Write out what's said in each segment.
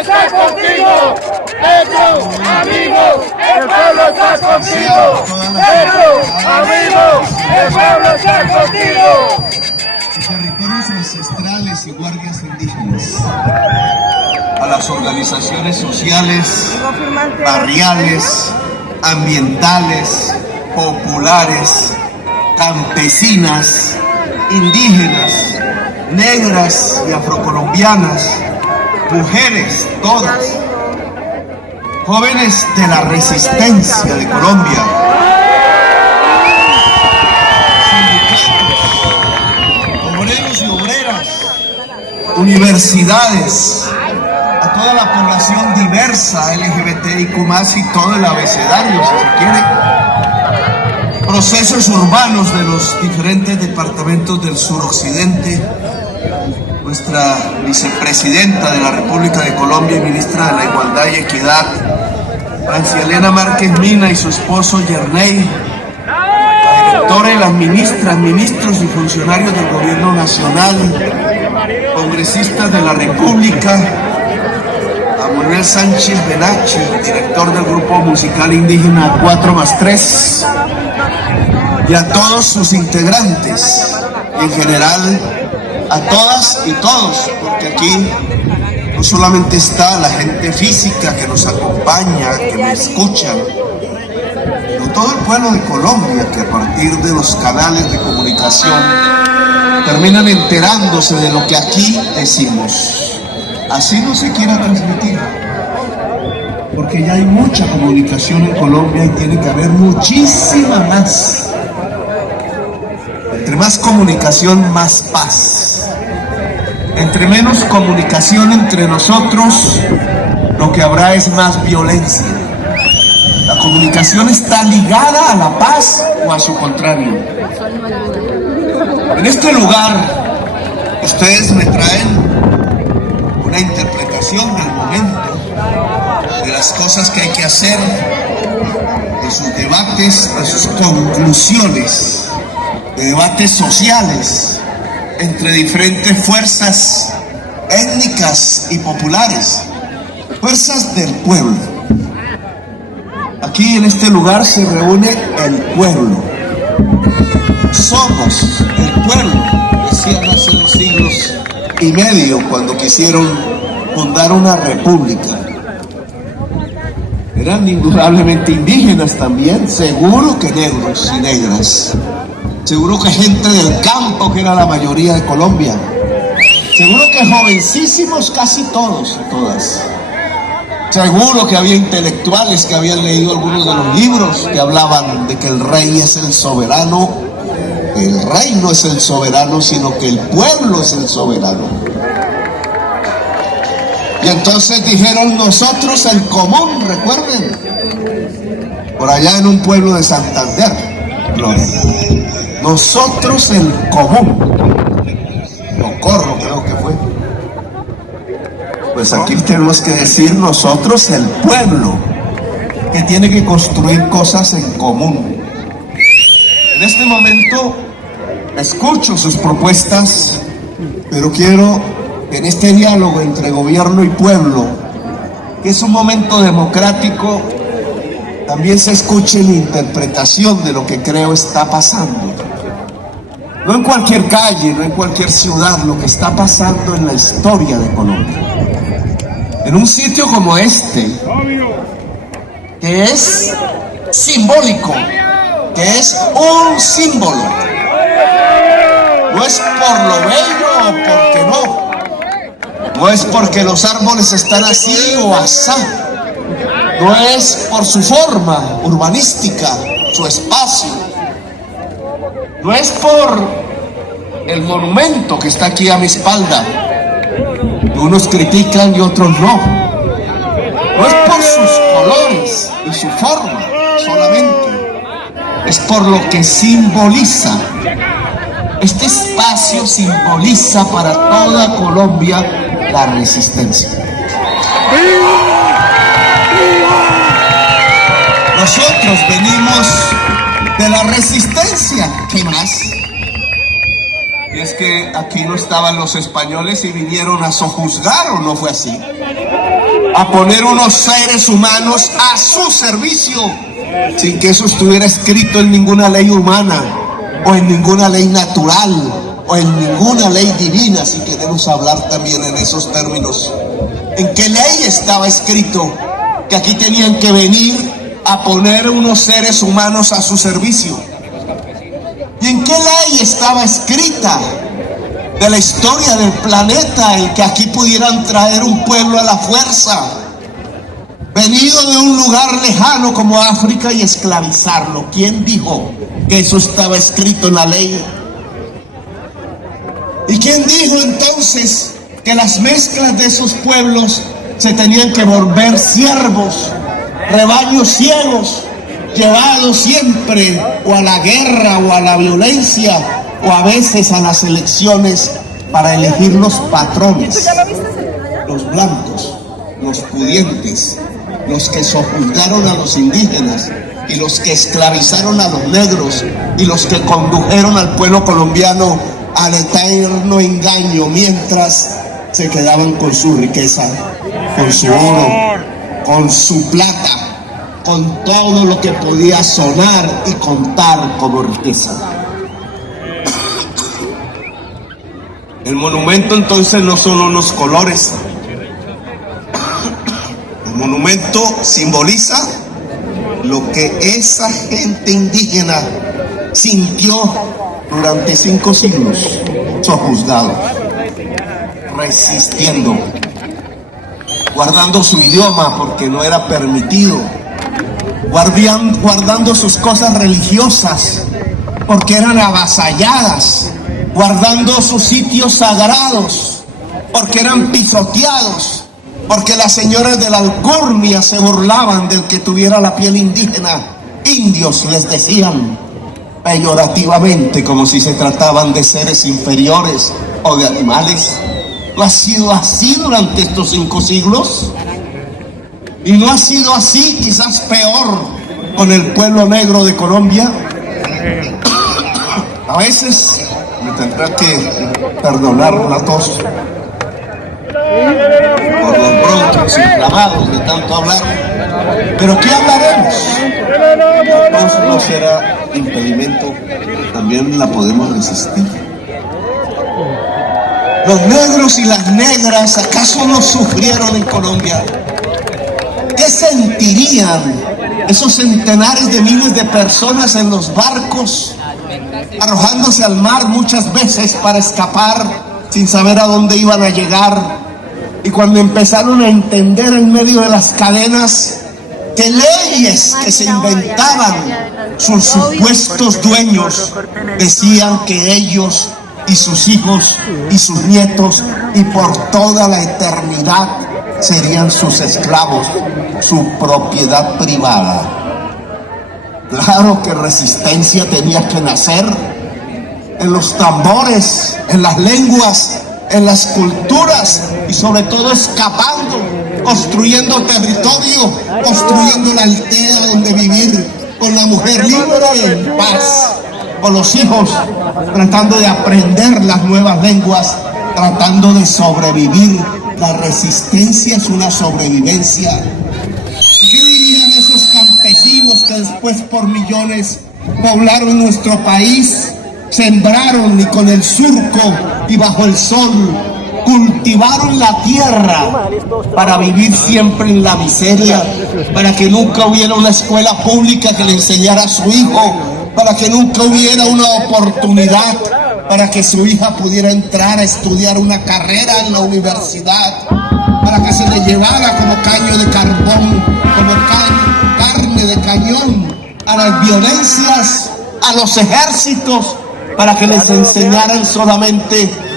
está contigo. Petro, amigo, el pueblo está contigo. Petro, amigo, el pueblo está contigo. Territorios ancestrales y guardias indígenas, a las organizaciones sociales, barriales, ambientales, populares, campesinas, indígenas, negras y afrocolombianas, mujeres todas, jóvenes de la resistencia de Colombia, obreros y obreras, universidades, a toda la población diversa, LGBTIQ+, y todo el abecedario, si se quiere, procesos urbanos de los diferentes departamentos del suroccidente, nuestra vicepresidenta de la República de Colombia y ministra de la Igualdad y Equidad, Francia Elena Márquez Mina, y su esposo Yerney, y las ministras, ministros y funcionarios del gobierno nacional, congresistas de la República, a Manuel Sánchez Benachi, director del grupo musical indígena 4+3, y a todos sus integrantes, y en general a todas y todos, porque aquí no solamente está la gente física que nos acompaña, que me escuchan, todo el pueblo de Colombia, que a partir de los canales de comunicación terminan enterándose de lo que aquí decimos. Así no se quiera transmitir, porque ya hay mucha comunicación en Colombia y tiene que haber muchísima más. Entre más comunicación, más paz. Entre menos comunicación entre nosotros, lo que habrá es más violencia. La comunicación está ligada a la paz o a su contrario. En este lugar, ustedes me traen una interpretación del momento, de las cosas que hay que hacer, de sus debates, de sus conclusiones, de debates sociales entre diferentes fuerzas étnicas y populares, fuerzas del pueblo. Aquí en este lugar se reúne el pueblo. Somos el pueblo, decían hace 2 siglos y medio cuando quisieron fundar una república. Eran indudablemente indígenas también, seguro que negros y negras, seguro que gente del campo, que era la mayoría de Colombia, seguro que jovencísimos casi todos y todas. Seguro que había intelectuales que habían leído algunos de los libros que hablaban de que el rey es el soberano. El rey no es el soberano, sino que el pueblo es el soberano. Y entonces dijeron: nosotros el común, recuerden, por allá en un pueblo de Santander, nosotros el común, Socorro creo que fue. Pues aquí tenemos que decir nosotros el pueblo, que tiene que construir cosas en común. En este momento escucho sus propuestas, pero quiero que en este diálogo entre gobierno y pueblo, que es un momento democrático, también se escuche la interpretación de lo que creo está pasando. No en cualquier calle, no en cualquier ciudad, lo que está pasando en la historia de Colombia. En un sitio como este, que es simbólico, que es un símbolo. No es por lo bello o porque no. No es porque los árboles están así o asá. No es por su forma urbanística, su espacio. No es por el monumento que está aquí a mi espalda. Unos critican y otros no. No es por sus colores y su forma solamente. Es por lo que simboliza. Este espacio simboliza para toda Colombia la resistencia. Nosotros venimos de la resistencia. ¿Qué más? Y es que aquí no estaban los españoles y vinieron a sojuzgar, ¿o no fue así? A poner unos seres humanos a su servicio, sin que eso estuviera escrito en ninguna ley humana, o en ninguna ley natural, o en ninguna ley divina, si queremos hablar también en esos términos. ¿En qué ley estaba escrito que aquí tenían que venir a poner unos seres humanos a su servicio? ¿Y en qué ley estaba escrita de la historia del planeta el que aquí pudieran traer un pueblo a la fuerza, venido de un lugar lejano como África, y esclavizarlo? ¿Quién dijo que eso estaba escrito en la ley? ¿Y quién dijo entonces que las mezclas de esos pueblos se tenían que volver siervos, rebaños ciegos, llevados siempre o a la guerra o a la violencia o a veces a las elecciones para elegir los patrones, los blancos, los pudientes, los que sojuzgaron a los indígenas y los que esclavizaron a los negros y los que condujeron al pueblo colombiano al eterno engaño mientras se quedaban con su riqueza, con su oro, con su plata, con todo lo que podía sonar y contar como riqueza. El monumento entonces no son unos colores. El monumento simboliza lo que esa gente indígena sintió durante 5 siglos, sojuzgados, resistiendo, guardando su idioma porque no era permitido, guardando sus cosas religiosas porque eran avasalladas, guardando sus sitios sagrados porque eran pisoteados, porque las señoras de la alcurnia se burlaban del que tuviera la piel indígena. Indios les decían peyorativamente, como si se trataban de seres inferiores o de animales. ¿No ha sido así durante estos 5 siglos? ¿Y no ha sido así, quizás peor, con el pueblo negro de Colombia? A veces me tendrá que perdonar la tos por los bronquios inflamados de tanto hablar. ¿Pero qué hablaremos? La tos no será impedimento, también la podemos resistir. Los negros y las negras, ¿acaso no sufrieron en Colombia? ¿Qué sentirían esos centenares de miles de personas en los barcos, arrojándose al mar muchas veces para escapar sin saber a dónde iban a llegar? Y cuando empezaron a entender en medio de las cadenas que leyes que se inventaban sus supuestos dueños decían que ellos y sus hijos y sus nietos y por toda la eternidad serían sus esclavos, su propiedad privada. Claro que resistencia tenía que nacer en los tambores, en las lenguas, en las culturas y sobre todo escapando, construyendo territorio, construyendo la aldea donde vivir, con la mujer libre y en paz, con los hijos tratando de aprender las nuevas lenguas, tratando de sobrevivir. La resistencia es una sobrevivencia. ¿Qué dirían esos campesinos que después por millones poblaron nuestro país, sembraron y con el surco y bajo el sol cultivaron la tierra para vivir siempre en la miseria, para que nunca hubiera una escuela pública que le enseñara a su hijo, para que nunca hubiera una oportunidad para que su hija pudiera entrar a estudiar una carrera en la universidad, para que se le llevara como caño de carbón, como carne de cañón a las violencias, a los ejércitos, para que les enseñaran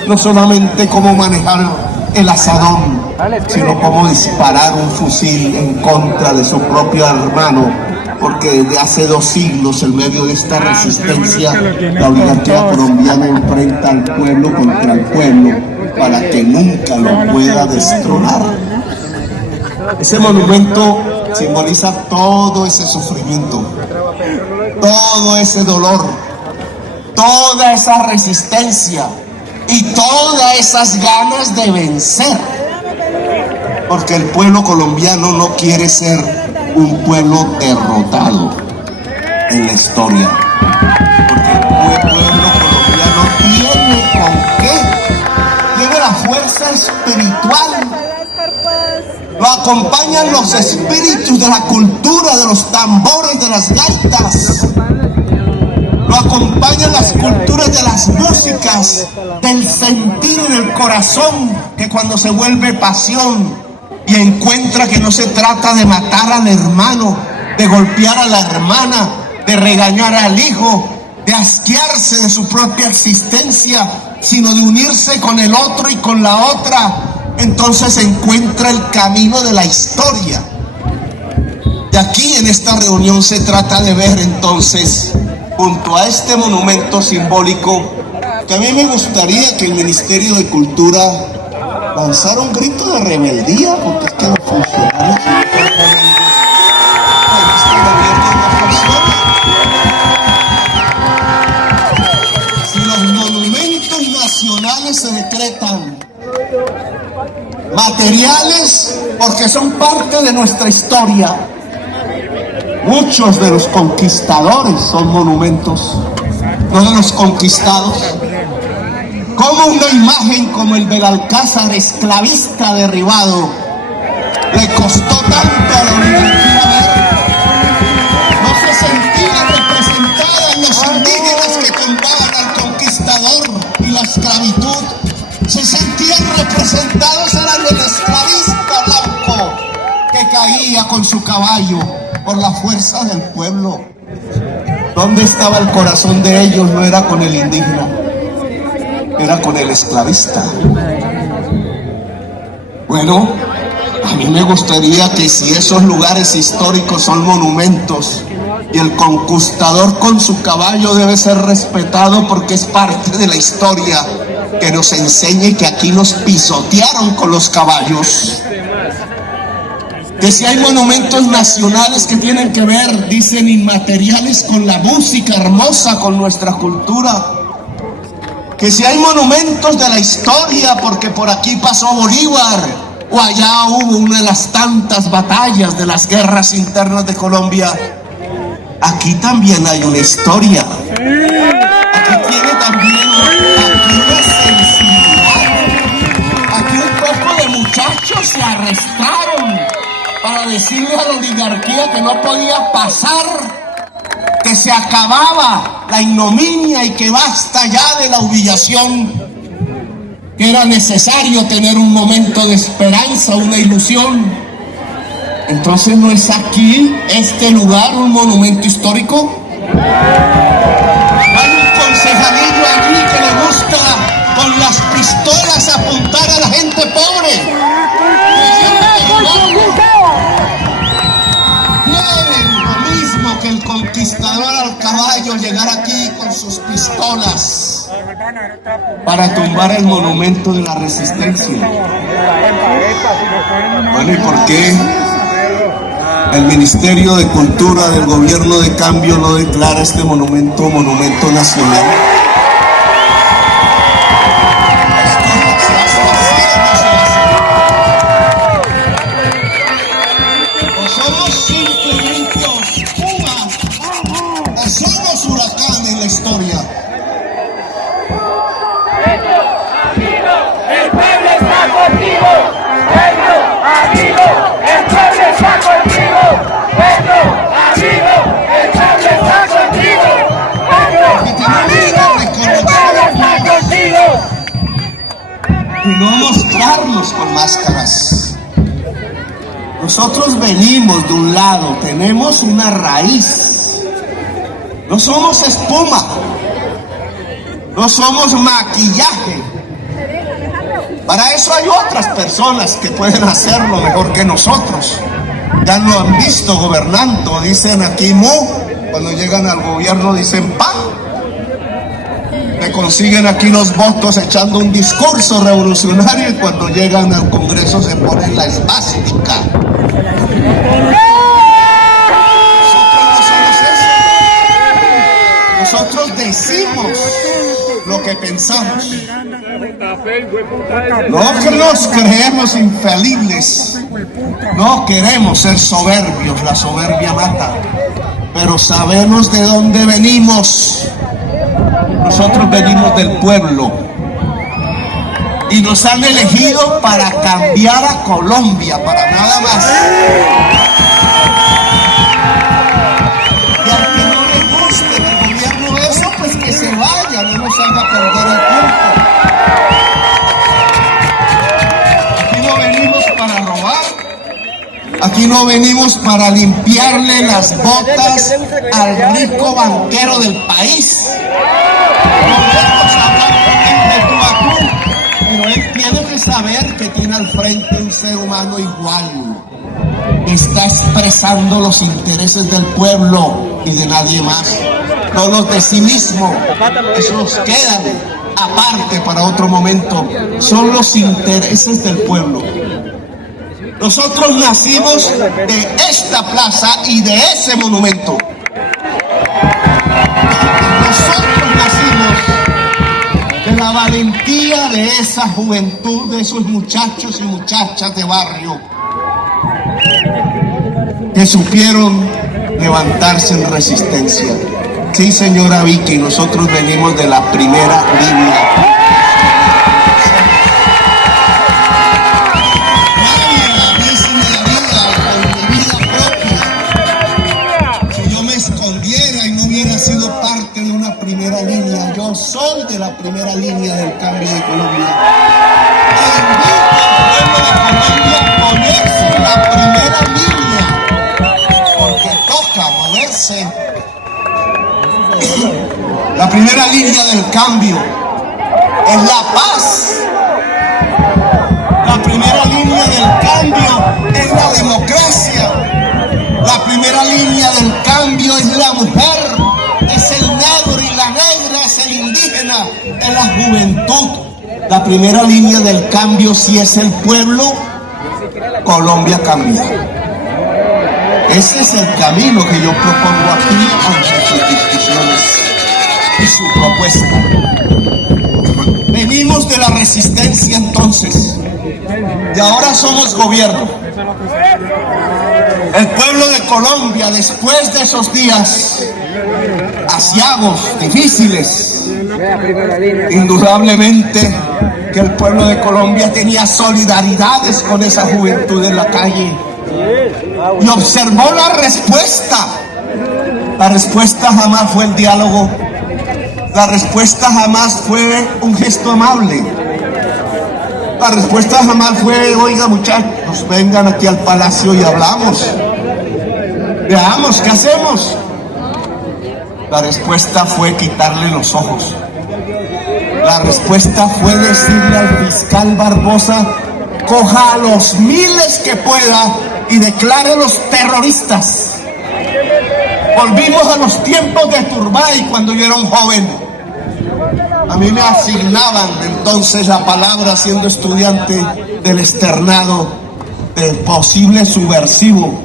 no solamente cómo manejar el asadón, sino cómo disparar un fusil en contra de su propio hermano, porque desde hace 2 siglos, en medio de esta resistencia, la oligarquía colombiana enfrenta al pueblo contra el pueblo para que nunca lo pueda destronar. Ese monumento simboliza todo ese sufrimiento, todo ese dolor, toda esa resistencia, y todas esas ganas de vencer. Porque el pueblo colombiano no quiere ser un pueblo derrotado en la historia. Porque el pueblo colombiano tiene con qué, tiene la fuerza espiritual. Lo acompañan los espíritus de la cultura, de los tambores, de las gaitas. Lo acompañan las culturas de las músicas, del sentir en el corazón, que cuando se vuelve pasión y encuentra que no se trata de matar al hermano, de golpear a la hermana, de regañar al hijo, de asquearse de su propia existencia, sino de unirse con el otro y con la otra, entonces encuentra el camino de la historia. De aquí en esta reunión se trata de ver entonces, junto a este monumento simbólico, que a mí me gustaría que el Ministerio de Cultura lanzara un grito de rebeldía, porque es que los funcionarios en este gobierno no funcionan. Si los monumentos nacionales se decretan materiales porque son parte de nuestra historia, muchos de los conquistadores son monumentos, no de los conquistados. Como una imagen como el Belalcázar esclavista derribado le costó tanto a la oligarquía ver? No se sentía representada en los indígenas que tumbaban al conquistador y la esclavitud. Se sentían representados, eran el esclavista blanco que caía con su caballo por la fuerza del pueblo. ¿Dónde estaba el corazón de ellos? No era con el indígena, era con el esclavista. Bueno, a mí me gustaría que si esos lugares históricos son monumentos y el conquistador con su caballo debe ser respetado porque es parte de la historia, que nos enseñe que aquí nos pisotearon con los caballos. Que si hay monumentos nacionales que tienen que ver, dicen, inmateriales con la música hermosa, con nuestra cultura. Que si hay monumentos de la historia, porque por aquí pasó Bolívar, o allá hubo una de las tantas batallas de las guerras internas de Colombia. Aquí también hay una historia. Aquí tiene también una sensibilidad. Aquí un poco de muchachos se arrestaron para decirle a la oligarquía que no podía pasar, que se acababa la ignominia y que basta ya de la humillación, que era necesario tener un momento de esperanza, una ilusión. Entonces, ¿no es aquí, este lugar, un monumento histórico? Hay un concejalillo allí que le gusta con las pistolas apuntar a la gente pobre. Quieren lo mismo que el conquistador al caballo, llegar aquí con sus pistolas para tumbar el monumento de la resistencia. Bueno, ¿y por qué el Ministerio de Cultura del Gobierno de Cambio no declara este monumento monumento nacional? ¿O somos simplemente espuma? ¿O somos huracán en la historia? El pueblo está contigo. Pueblo, amigo, el pueblo está contigo. Pueblo, amigo, el pueblo está contigo. Pueblo, amigo, el pueblo está contigo. Y no mostrarnos con máscaras. Nosotros venimos de un lado, tenemos una raíz. No somos espuma, no somos maquillaje. Para eso hay otras personas que pueden hacerlo mejor que nosotros. Ya lo han visto gobernando, dicen aquí mu, cuando llegan al gobierno dicen pa. Le consiguen aquí los votos echando un discurso revolucionario y cuando llegan al Congreso se ponen la esvástica. Nosotros no somos eso. Nosotros decimos lo que pensamos. No que nos creemos infalibles, no queremos ser soberbios, la soberbia mata, pero sabemos de dónde venimos. Nosotros venimos del pueblo y nos han elegido para cambiar a Colombia, para nada más. Y al que no le guste el gobierno eso, pues que se vaya, no nos haga perder el tiempo. Aquí no venimos para robar, aquí no venimos para limpiarle las botas al rico banquero del país. Podemos hablar con él de tú a tú, pero él tiene que saber que tiene al frente un ser humano igual. Está expresando los intereses del pueblo y de nadie más, no los de sí mismo. Esos quedan aparte para otro momento. Son los intereses del pueblo. Nosotros nacimos de esta plaza y de ese monumento. Nosotros nacimos de la valentía de esa juventud, de esos muchachos y muchachas de barrio que supieron levantarse en resistencia. Sí, señora Vicky, nosotros venimos de la primera línea. Nadie a mí se me daría con mi vida propia si yo me escondiera y no hubiera sido parte de una primera línea. Yo soy de la primera línea del cambio de Colombia. E invito al pueblo de Colombia a ponerse en la primera línea, porque toca moverse. La primera línea del cambio es la paz. La primera línea del cambio es la democracia. La primera línea del cambio es la mujer, es el negro y la negra, es el indígena, es la juventud. La primera línea del cambio, si es el pueblo, Colombia cambia. Ese es el camino que yo propongo aquí ante sus discusiones y su propuesta. Venimos de la resistencia entonces, y ahora somos gobierno. El pueblo de Colombia, después de esos días aciagos, difíciles, indudablemente que el pueblo de Colombia tenía solidaridades con esa juventud en la calle y observó la respuesta. La respuesta jamás fue el diálogo. La respuesta jamás fue un gesto amable. La respuesta jamás fue: oiga muchachos, vengan aquí al palacio y hablamos. Veamos qué hacemos. La respuesta fue quitarle los ojos. La respuesta fue decirle al fiscal Barbosa: coja a los miles que pueda y declárelos terroristas. Volvimos a los tiempos de Turbay, cuando yo era un joven. A mí me asignaban entonces la palabra, siendo estudiante, del externado, del posible subversivo.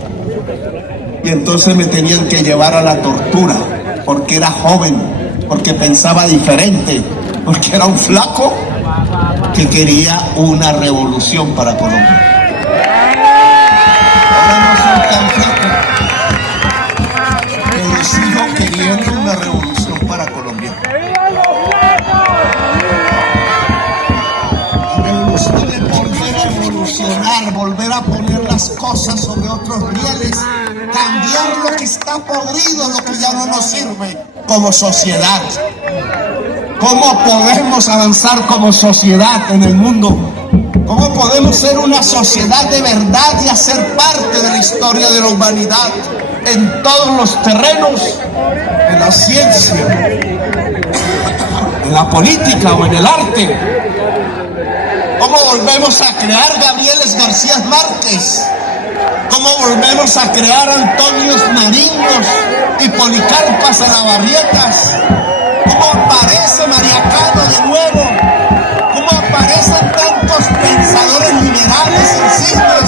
Y entonces me tenían que llevar a la tortura, porque era joven, porque pensaba diferente, porque era un flaco que quería una revolución para Colombia. Ahora no soy tan flaco, pero sigo queriendo una revolución para Colombia. La revolución es volver a evolucionar, volver a poner las cosas sobre otros rieles, cambiar lo que está podrido, lo que ya no nos sirve como sociedad. ¿Cómo podemos avanzar como sociedad en el mundo? ¿Cómo podemos ser una sociedad de verdad y hacer parte de la historia de la humanidad en todos los terrenos, en la ciencia, en la política o en el arte? ¿Cómo volvemos a crear Gabrieles García Márquez? ¿Cómo volvemos a crear Antonios Nariños y Policarpas Alabarrietas? ¿Cómo aparece María Cano de nuevo? ¿Cómo aparecen tantos pensadores liberales incisivos,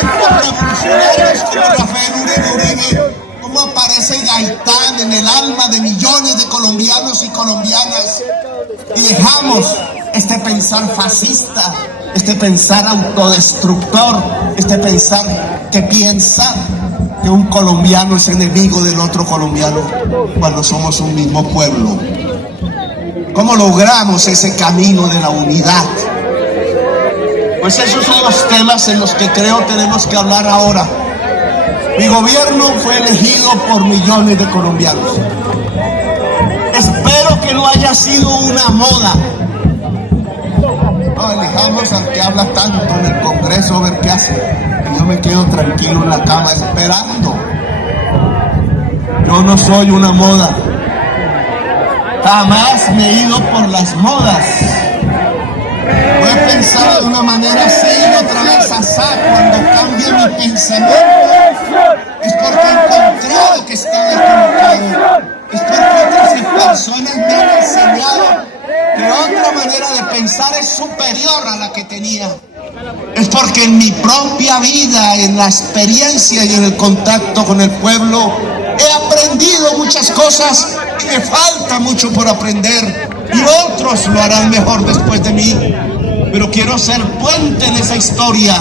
tantos revolucionarios como Rafael Uribe? ¿Cómo aparece Gaitán en el alma de millones de colombianos y colombianas? y dejamos este pensar fascista, este pensar autodestructor, este pensar que piensa que un colombiano es enemigo del otro colombiano cuando somos un mismo pueblo. ¿Cómo logramos ese camino de la unidad? Pues esos son los temas en los que creo tenemos que hablar ahora. Mi gobierno fue elegido por millones de colombianos. Espero que no haya sido una moda. No elijamos al que habla tanto en el Congreso a ver qué hace. Y yo me quedo tranquilo en la cama esperando. Yo no soy una moda. Jamás me he ido por las modas. No he pensado de una manera así y otra vez así. Cuando cambio mi pensamiento es porque he encontrado que estaba equivocado. Es porque otras personas me han enseñado que otra manera de pensar es superior a la que tenía. Es porque en mi propia vida, en la experiencia y en el contacto con el pueblo, he aprendido muchas cosas y me falta mucho por aprender. Y otros lo harán mejor después de mí. Pero quiero ser puente en esa historia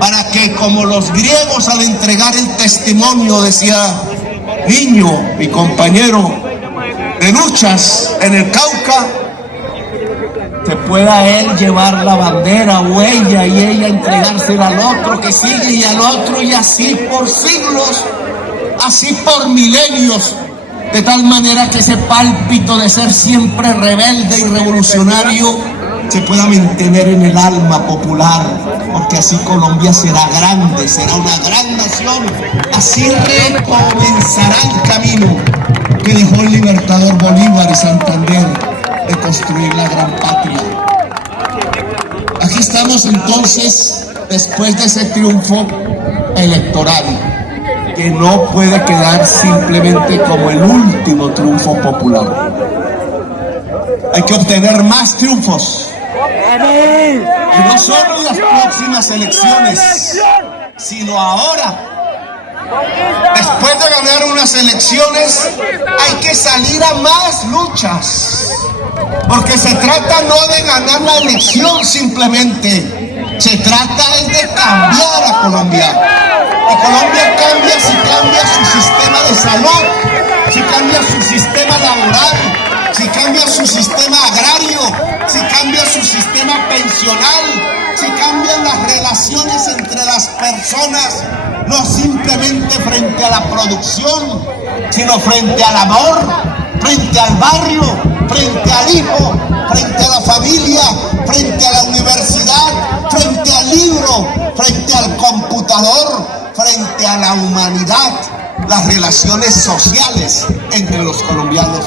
para que, como los griegos al entregar el testimonio decía, niño, mi compañero de luchas en el Cauca, que pueda él llevar la bandera o ella y ella entregársela al otro que sigue y al otro, y así por siglos, así por milenios, de tal manera que ese pálpito de ser siempre rebelde y revolucionario se pueda mantener en el alma popular, porque así Colombia será grande, será una gran nación, así recomenzará el camino que dejó el libertador Bolívar y Santander de construir la gran patria. Aquí estamos entonces, después de ese triunfo electoral, que no puede quedar simplemente como el último triunfo popular. Hay que obtener más triunfos. Y no solo en las próximas elecciones, sino ahora. Después de ganar unas elecciones, hay que salir a más luchas. Porque se trata no de ganar la elección simplemente, se trata de cambiar a Colombia. Y Colombia cambia si cambia su sistema de salud, si cambia su sistema laboral, si cambia su sistema agrario, si cambia su sistema pensional, si cambian las relaciones entre las personas, no simplemente frente a la producción, sino frente al amor, frente al barrio, frente al hijo, frente a la familia, frente a la universidad, frente al libro, frente al computador, frente a la humanidad, las relaciones sociales entre los colombianos.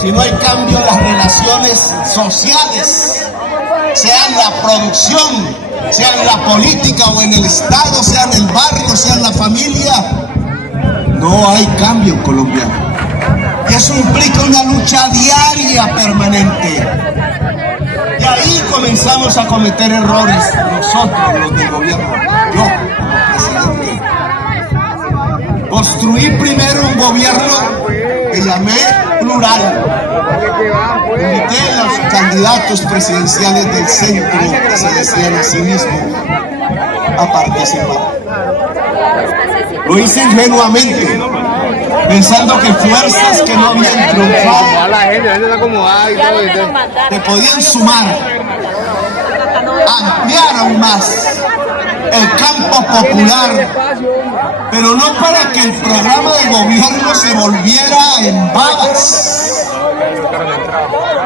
Si no hay cambio en las relaciones sociales, sea en la producción, sea en la política o en el Estado, sea en el barrio, sea en la familia, no hay cambio en Colombia. Y eso implica una lucha diaria, permanente. Y ahí comenzamos a cometer errores, nosotros, los del gobierno, yo como presidente. Construí primero un gobierno que llamé plural. Invité a los candidatos presidenciales del centro, que se decían a sí mismos, a participar. Lo hice ingenuamente, pensando que fuerzas que no habían triunfado te podían sumar, ampliar aún más el campo popular, pero no para que el programa de gobierno se volviera en babas,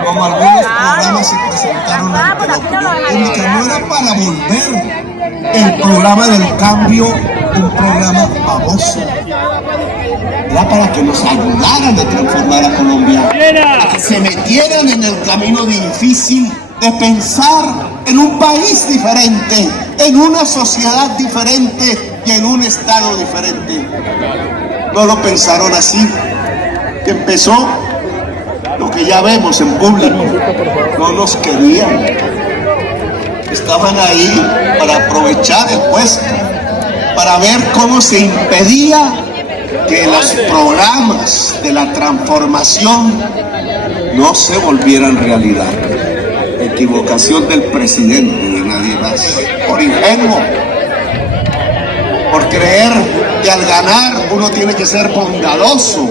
como algunos programas se presentaron ante la opinión pública. No era para volver el programa del cambio un programa baboso, era para que nos ayudaran a transformar a Colombia, a que se metieran en el camino difícil de pensar en un país diferente, en una sociedad diferente y en un estado diferente. No lo pensaron así, que empezó lo que ya vemos en público. No nos querían, estaban ahí para aprovechar el puesto, para ver cómo se impedía que los programas de la transformación no se volvieran realidad. Equivocación del presidente, de nadie más. Por ingenuo, por creer que al ganar uno tiene que ser bondadoso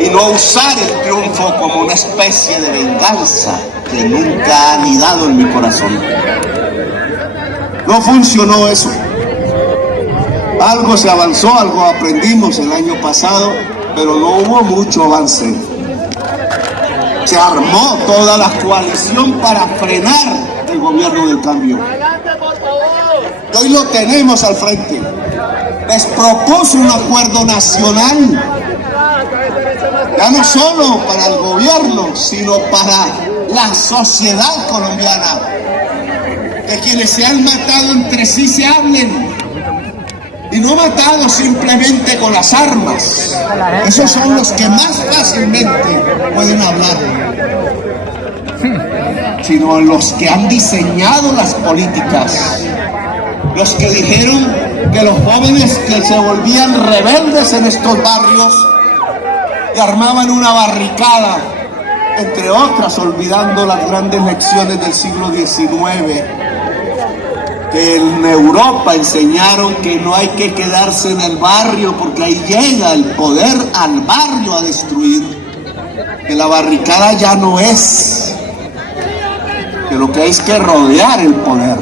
y no usar el triunfo como una especie de venganza que nunca ha anidado en mi corazón. No funcionó eso. Algo se avanzó, algo aprendimos el año pasado, pero no hubo mucho avance. Se armó toda la coalición para frenar el gobierno del cambio. Y hoy lo tenemos al frente. Les propuso un acuerdo nacional, ya no solo para el gobierno, sino para la sociedad colombiana. Que quienes se han matado entre sí se hablen. Y no matado simplemente con las armas. Esos son los que más fácilmente pueden hablar. Sino los que han diseñado las políticas. Los que dijeron que los jóvenes que se volvían rebeldes en estos barrios y armaban una barricada, entre otras, olvidando las grandes lecciones del siglo XIX, que en Europa enseñaron que no hay que quedarse en el barrio porque ahí llega el poder al barrio a destruir, que la barricada ya no es, que lo que hay es que rodear el poder,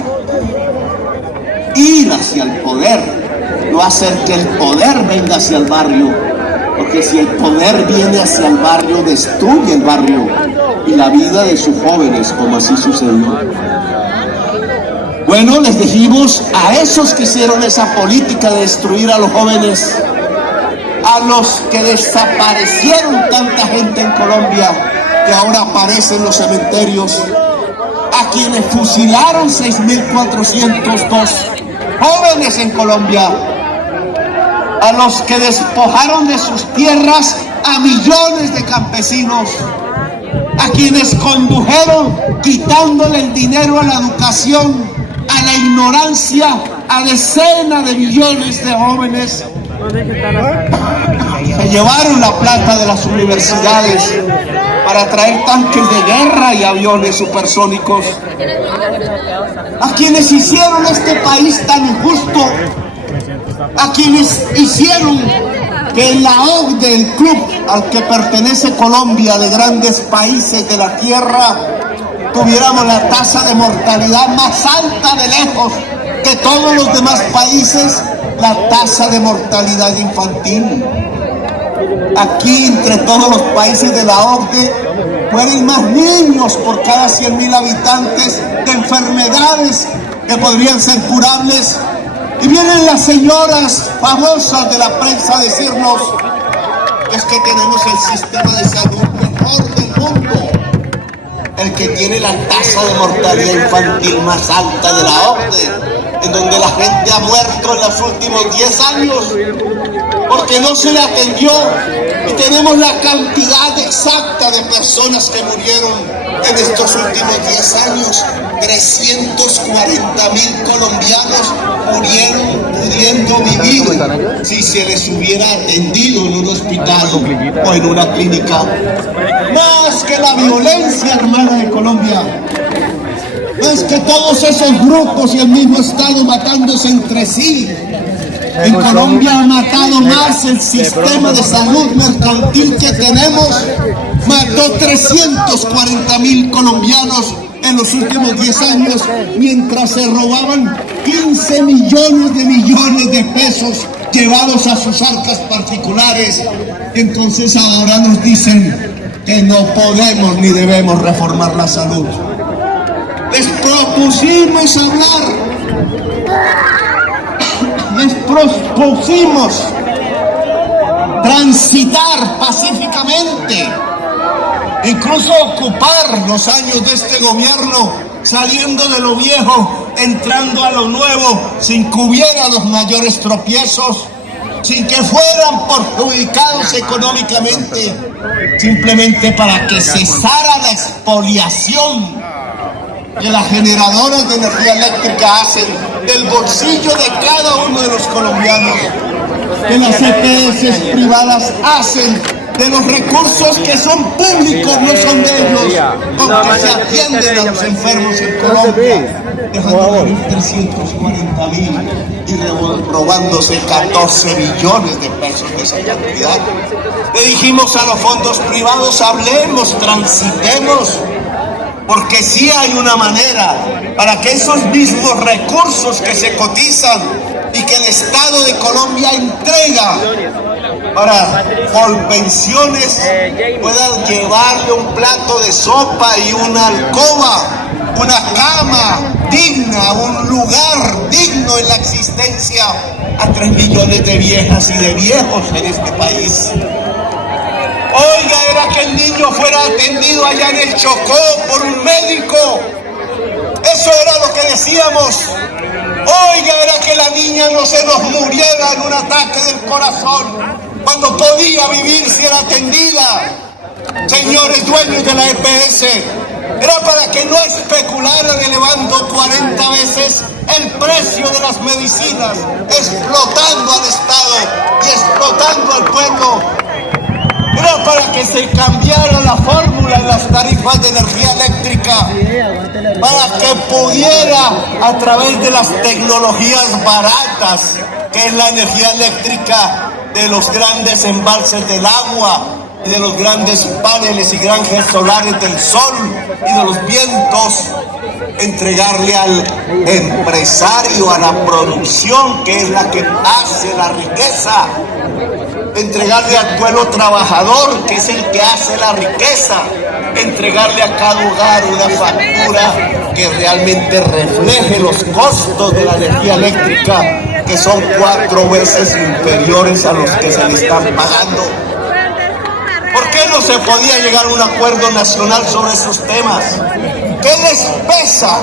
ir hacia el poder, no hacer que el poder venga hacia el barrio, porque si el poder viene hacia el barrio, destruye el barrio y la vida de sus jóvenes, como así sucedió. Bueno, les dijimos a esos que hicieron esa política de destruir a los jóvenes, a los que desaparecieron tanta gente en Colombia, que ahora aparece en los cementerios, a quienes fusilaron 6.402 jóvenes en Colombia, a los que despojaron de sus tierras a millones de campesinos, a quienes condujeron quitándole el dinero a la educación, a la ignorancia, a decenas de millones de jóvenes. Se llevaron la plata de las universidades para traer tanques de guerra y aviones supersónicos. A quienes hicieron este país tan injusto, a quienes hicieron que en la OCDE, el club al que pertenece Colombia de grandes países de la tierra, tuviéramos la tasa de mortalidad más alta de lejos que todos los demás países, la tasa de mortalidad infantil. Aquí, entre todos los países de la OCDE, mueren más niños por cada 100.000 habitantes de enfermedades que podrían ser curables. Y vienen las señoras famosas de la prensa a decirnos que es que tenemos el sistema de salud mejor del mundo, el que tiene la tasa de mortalidad infantil más alta de la OCDE, en donde la gente ha muerto en los últimos 10 años porque no se le atendió, y tenemos la cantidad exacta de personas que murieron en estos últimos 10 años. 340.000 colombianos murieron pudiendo vivir si se les hubiera atendido en un hospital o en una clínica. Más que la violencia, hermana de Colombia, más que todos esos grupos y el mismo Estado matándose entre sí. En Colombia ha matado más el sistema de salud mercantil que tenemos. Mató 340.000 colombianos en los últimos 10 años, mientras se robaban 15 millones de pesos llevados a sus arcas particulares. Entonces ahora nos dicen que no podemos ni debemos reformar la salud. Les propusimos hablar, les propusimos transitar pacíficamente, incluso ocupar los años de este gobierno, saliendo de lo viejo, entrando a lo nuevo, sin que hubiera los mayores tropiezos, sin que fueran perjudicados económicamente, simplemente para que cesara la expoliación que las generadoras de energía eléctrica hacen del bolsillo de cada uno de los colombianos, que las EPS privadas hacen de los recursos que son públicos, no son de ellos, con que se atienden a los enfermos en Colombia, dejando 340.000 y robándose 14 billones de pesos de esa cantidad. Le dijimos a los fondos privados, hablemos, transitemos, porque sí hay una manera para que esos mismos recursos que se cotizan y que el Estado de Colombia entrega para pensiones puedan llevarle un plato de sopa y una alcoba, una cama digna, un lugar digno en la existencia a 3 millones de viejas y de viejos en este país. Oiga, era que el niño fuera atendido allá en el Chocó por un médico. Eso era lo que decíamos. Oiga, era que la niña no se nos muriera en un ataque del corazón cuando podía vivir si era atendida. Señores dueños de la EPS, era para que no especularan elevando 40 veces el precio de las medicinas, explotando al Estado y explotando al pueblo. Era para que se cambiara la fórmula en las tarifas de energía eléctrica, para que pudiera, a través de las tecnologías baratas, que es la energía eléctrica de los grandes embalses del agua, y de los grandes paneles y granjas solares del sol y de los vientos, entregarle al empresario, a la producción, que es la que hace la riqueza, entregarle al pueblo trabajador, que es el que hace la riqueza, entregarle a cada hogar una factura que realmente refleje los costos de la energía eléctrica, que son 4 veces inferiores a los que se le están pagando. ¿Por qué no se podía llegar a un acuerdo nacional sobre esos temas? ¿Qué les pesa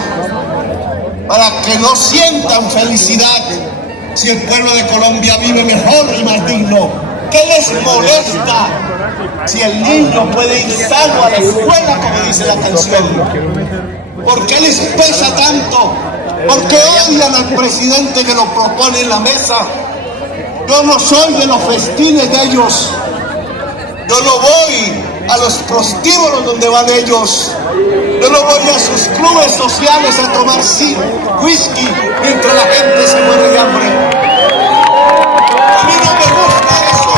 para que no sientan felicidad si el pueblo de Colombia vive mejor y más digno? ¿Qué les molesta si el niño puede ir sano a la escuela, como dice la canción? ¿Por qué les pesa tanto? ¿Por qué odian al presidente que lo propone en la mesa? Yo no soy de los festines de ellos. Yo no voy a los prostíbulos donde van ellos. Yo no voy a sus clubes sociales a tomar whisky mientras la gente se muere de hambre. A mí no me gusta eso.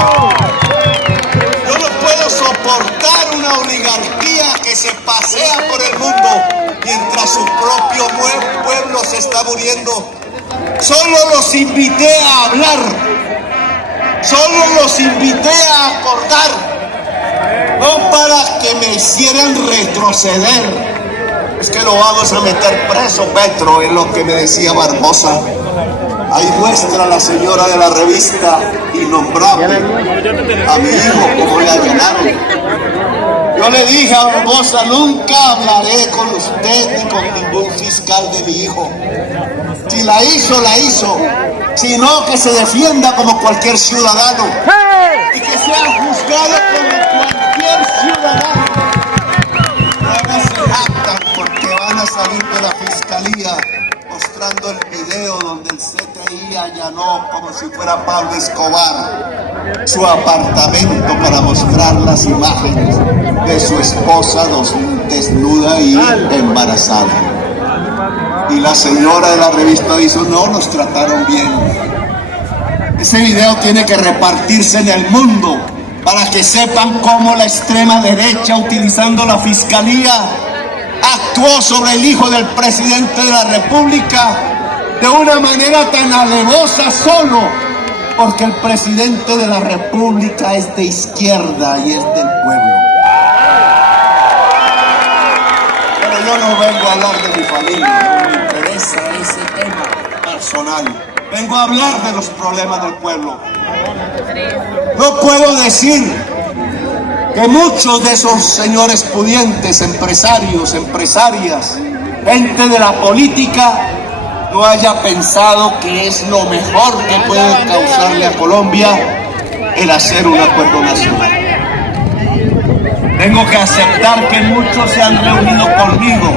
Yo no puedo soportar una oligarquía que se pasea por el mundo mientras su propio pueblo se está muriendo. Solo los invité a hablar. Solo los invité a acordar. No para que me hicieran retroceder. Es que lo vamos a meter preso, Petro, es lo que me decía Barbosa. Ahí muestra la señora de la revista innombrable a mi hijo como le allanaron. Yo le dije a Barbosa, nunca hablaré con usted ni con ningún fiscal de mi hijo. Si la hizo, la hizo. Sino que se defienda como cualquier ciudadano. Y que sea juzgado como cualquier ciudadano. Ahora se jactan porque van a salir de la fiscalía mostrando el video donde el CTI allanó como si fuera Pablo Escobar su apartamento para mostrar las imágenes de su esposa desnuda y embarazada. Y la señora de la revista dice, no, nos trataron bien. Ese video tiene que repartirse en el mundo para que sepan cómo la extrema derecha, utilizando la fiscalía, actuó sobre el hijo del presidente de la República de una manera tan alevosa solo porque el presidente de la República es de izquierda y es del pueblo. Pero yo no vengo a hablar de mi familia, no me interesa ese tema personal. Vengo a hablar de los problemas del pueblo. No puedo decir que muchos de esos señores pudientes, empresarios, empresarias, gente de la política, no haya pensado que es lo mejor que puede causarle a Colombia el hacer un acuerdo nacional. Tengo que aceptar que muchos se han reunido conmigo,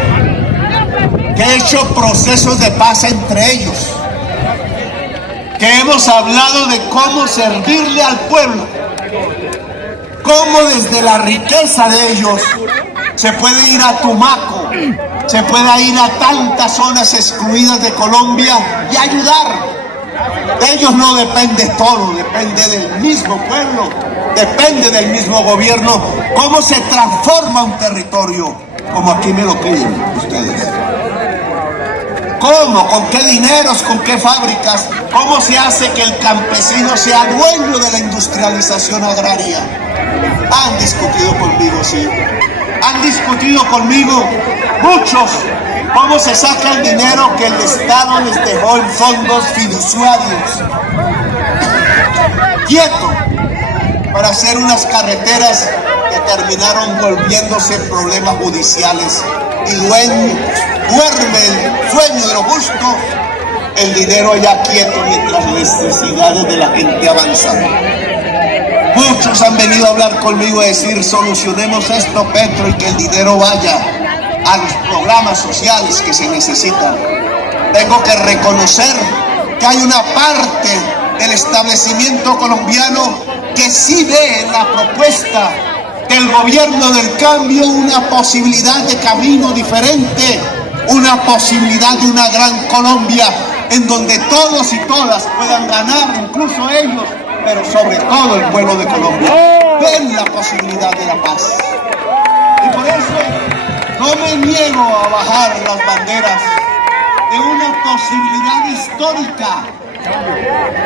que he hecho procesos de paz entre ellos, que hemos hablado de cómo servirle al pueblo, cómo desde la riqueza de ellos se puede ir a Tumaco, se puede ir a tantas zonas excluidas de Colombia y ayudar. De ellos no depende todo, depende del mismo pueblo, depende del mismo gobierno, cómo se transforma un territorio, como aquí me lo piden ustedes. ¿Cómo? ¿Con qué dineros? ¿Con qué fábricas? ¿Cómo se hace que el campesino sea dueño de la industrialización agraria? Han discutido conmigo, sí. Han discutido conmigo muchos cómo se saca el dinero que el Estado les dejó en fondos fiduciarios. Quieto, para hacer unas carreteras que terminaron volviéndose problemas judiciales. Y duerme el sueño de lo justo, el dinero ya quieto mientras las necesidades de la gente avanzan. Muchos han venido a hablar conmigo y decir, solucionemos esto, Petro, y que el dinero vaya a los programas sociales que se necesitan. Tengo que reconocer que hay una parte del establecimiento colombiano que sí ve en la propuesta del gobierno del cambio una posibilidad de camino diferente, una posibilidad de una gran Colombia en donde todos y todas puedan ganar, incluso ellos, pero sobre todo el pueblo de Colombia. Ven la posibilidad de la paz. Y por eso no me niego a bajar las banderas de una posibilidad histórica,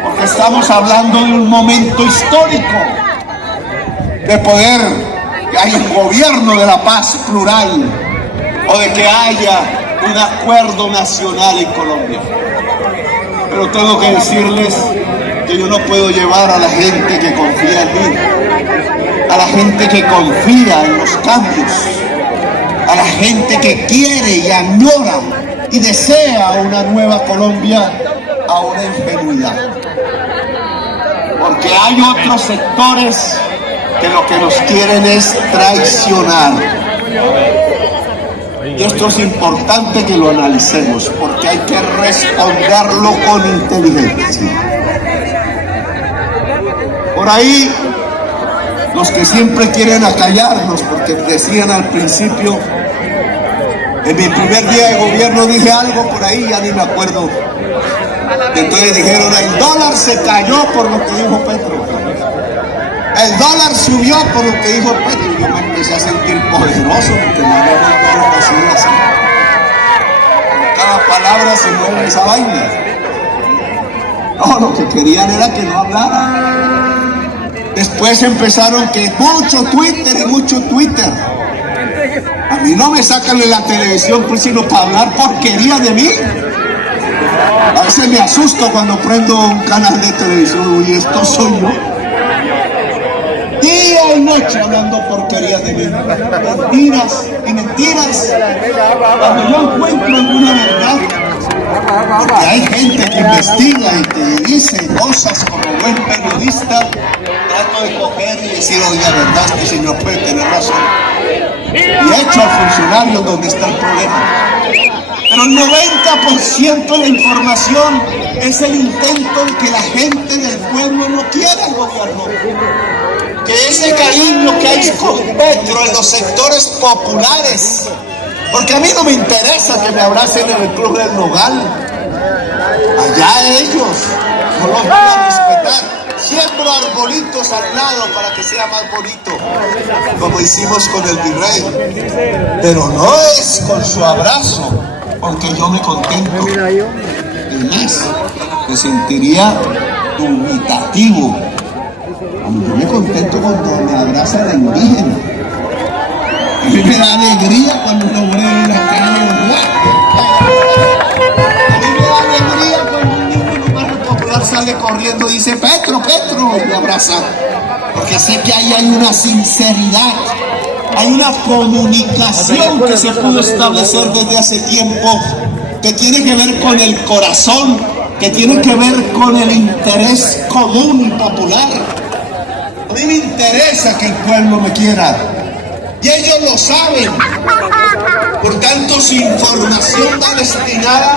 porque estamos hablando de un momento histórico, de poder que haya un gobierno de la paz plural, o de que haya un acuerdo nacional en Colombia. Pero tengo que decirles que yo no puedo llevar a la gente que confía en mí, a la gente que confía en los cambios, a la gente que quiere y añora y desea una nueva Colombia, a una ingenuidad. Porque hay otros sectores que lo que nos quieren es traicionar. Y esto es importante que lo analicemos, porque hay que responderlo con inteligencia. Por ahí, los que siempre quieren acallarnos, porque decían al principio, en mi primer día de gobierno dije algo por ahí, ya ni me acuerdo. Entonces dijeron, el dólar se cayó por lo que dijo Petro. El dólar subió por lo que dijo Petro. Y yo me empecé a sentir poderoso porque no había vuelto así. Cada palabra se mueve esa vaina. No, lo que querían era que no hablara. Después empezaron que mucho Twitter y mucho Twitter. A mí no me sacan de la televisión pues, sino para hablar porquería de mí. A veces me asusto cuando prendo un canal de televisión y esto soy yo. Día y noche hablando porquería de mí. Mentiras y mentiras. Cuando yo encuentro alguna verdad, porque hay gente que investiga y que dice cosas como buen periodista, trato de coger y decir, oiga, verdad, este señor puede tener razón. Y echo al funcionario donde está el problema. Pero el 90% de la información es el intento de que la gente del pueblo no quiera el gobierno. Que ese cariño que hay con Petro en los sectores populares, porque a mí no me interesa que me abracen en el Club del Nogal. Allá ellos, no los voy a respetar. Siembro arbolitos al lado para que sea más bonito, como hicimos con el virrey. Pero no es con su abrazo, porque yo me contento. Y más, me sentiría dubitativo. Yo me contento cuando me abraza la indígena. A mí me da alegría cuando lo veo en la calle. A mí me da alegría cuando un niño en un barrio popular sale corriendo y dice Petro, Petro, y me abraza. Porque sé que ahí hay una sinceridad, hay una comunicación que se pudo establecer desde hace tiempo, que tiene que ver con el corazón, que tiene que ver con el interés común y popular. A mí me interesa que el pueblo me quiera y ellos lo saben. Por tanto, su información va destinada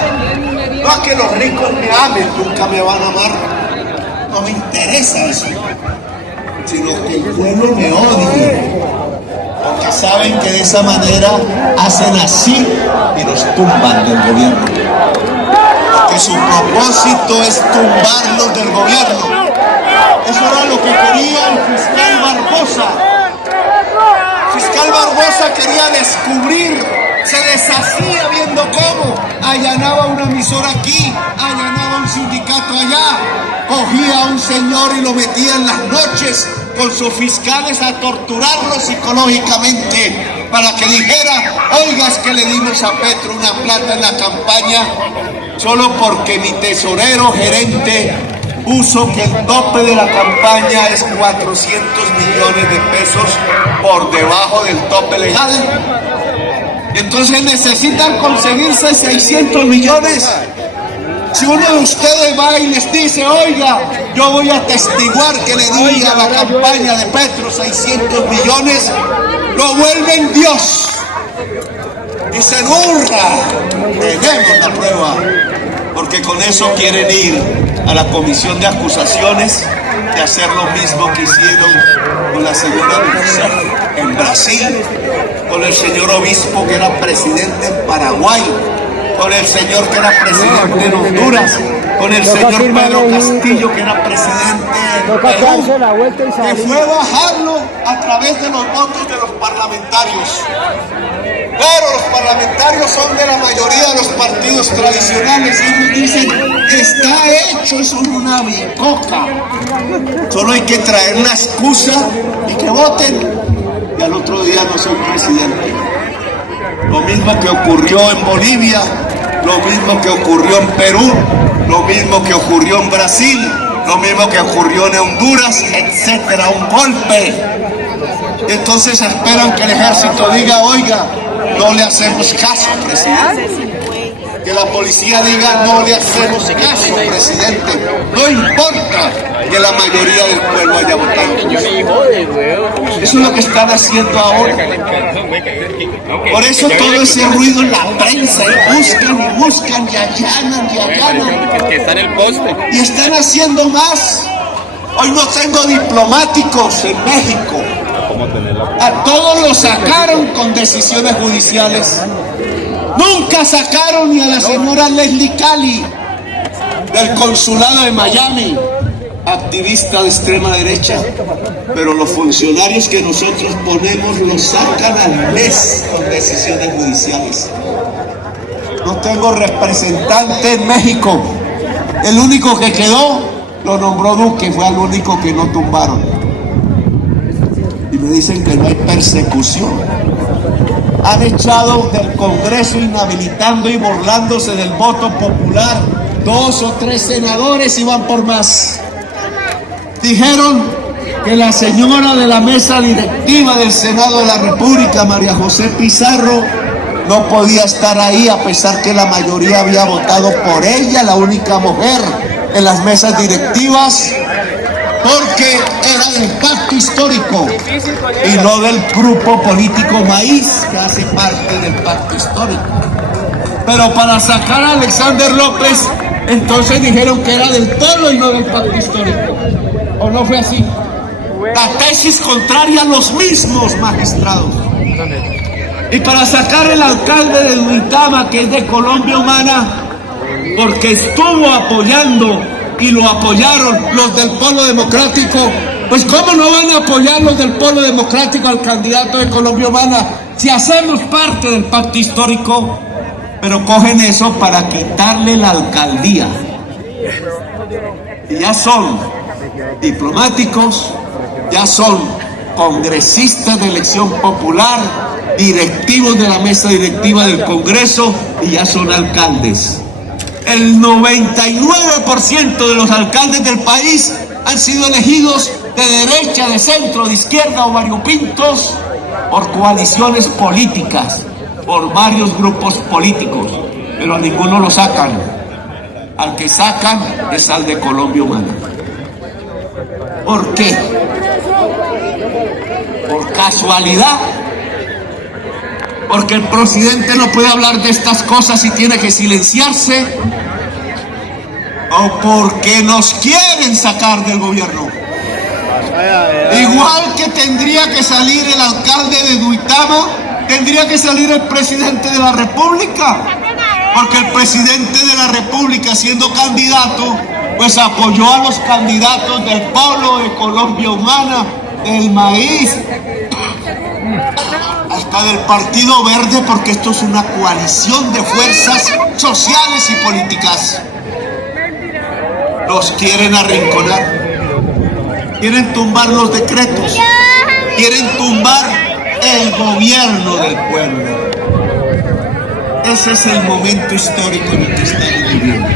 no a que los ricos me amen, nunca me van a amar. No me interesa eso. sino que el pueblo me odie, porque saben que de esa manera hacen así y nos tumban del gobierno, que su propósito es tumbarlos del gobierno. Eso era lo que quería el fiscal Barbosa. El fiscal Barbosa quería descubrir, se deshacía viendo cómo allanaba una emisora aquí, allanaba un sindicato allá, cogía a un señor y lo metía en las noches con sus fiscales a torturarlo psicológicamente para que dijera: oiga, es que le dimos a Petro una plata en la campaña solo porque mi tesorero gerente puso que el tope de la campaña es 400 millones de pesos por debajo del tope legal. Entonces necesitan conseguirse 600 millones. Si uno de ustedes va y les dice: oiga, yo voy a atestiguar que le di a la campaña de Petro 600 millones, lo vuelven Dios. Dicen: hurra, tenemos la prueba. Porque con eso quieren ir a la comisión de acusaciones de hacer lo mismo que hicieron con la señora Rousseff en Brasil, con el señor obispo que era presidente en Paraguay, con el señor que era presidente en Honduras, con el señor Pedro Castillo que era presidente en Perú, que fue bajarlo a través de los votos de los parlamentarios. Pero los parlamentarios son de la mayoría de los partidos tradicionales y ellos dicen: está hecho, eso es una bicoca. Solo hay que traer la excusa y que voten, y al otro día no soy presidente. Lo mismo que ocurrió en Bolivia, lo mismo que ocurrió en Perú, lo mismo que ocurrió en Brasil, lo mismo que ocurrió en Honduras, etcétera. Un golpe. Entonces esperan que el ejército diga: oiga, no le hacemos caso, presidente. Que la policía diga: no le hacemos caso, presidente. No importa que la mayoría del pueblo haya votado. Eso es lo que están haciendo ahora. Por eso todo ese ruido en la prensa, y buscan, y allanan, y allanan. Que está en el poste. Y están haciendo más. Hoy no tengo diplomáticos en México. A todos los sacaron con decisiones judiciales. Nunca sacaron ni a la señora Leslie Cali del consulado de Miami, activista de extrema derecha. Pero los funcionarios que nosotros ponemos los sacan al mes con decisiones judiciales. No tengo representante en México. El único que quedó lo nombró Duque, fue el único que no tumbaron. Y me dicen que no hay persecución. Han echado del Congreso, inhabilitando y burlándose del voto popular, 2 o 3 senadores y van por más. Dijeron que la señora de la mesa directiva del Senado de la República, María José Pizarro, no podía estar ahí a pesar que la mayoría había votado por ella, la única mujer en las mesas directivas, porque era del pacto histórico y no del grupo político Maíz, que hace parte del pacto histórico. Pero para sacar a Alexander López, entonces dijeron que era del pueblo y no del pacto histórico. ¿O no fue así? La tesis contraria a los mismos magistrados. Y para sacar el alcalde de Duitama, que es de Colombia Humana, porque estuvo apoyando y lo apoyaron los del Polo Democrático, pues ¿cómo no van a apoyar los del Polo Democrático al candidato de Colombia Humana si hacemos parte del pacto histórico? Pero cogen eso para quitarle la alcaldía. Y ya son diplomáticos, ya son congresistas de elección popular, directivos de la mesa directiva del Congreso y ya son alcaldes. El 99% de los alcaldes del país han sido elegidos de derecha, de centro, de izquierda o variopintos por coaliciones políticas, por varios grupos políticos, pero a ninguno lo sacan. Al que sacan es al de Colombia Humana. ¿Por qué? ¿Por casualidad? Porque el presidente no puede hablar de estas cosas y tiene que silenciarse, o porque nos quieren sacar del gobierno. Igual que tendría que salir el alcalde de Duitama, tendría que salir el presidente de la República, porque el presidente de la República, siendo candidato, pues apoyó a los candidatos del Polo, de Colombia Humana, del Maíz, hasta del Partido Verde, porque esto es una coalición de fuerzas sociales y políticas. Los quieren arrinconar, quieren tumbar los decretos, quieren tumbar el gobierno del pueblo. Ese es el momento histórico en el que estamos viviendo.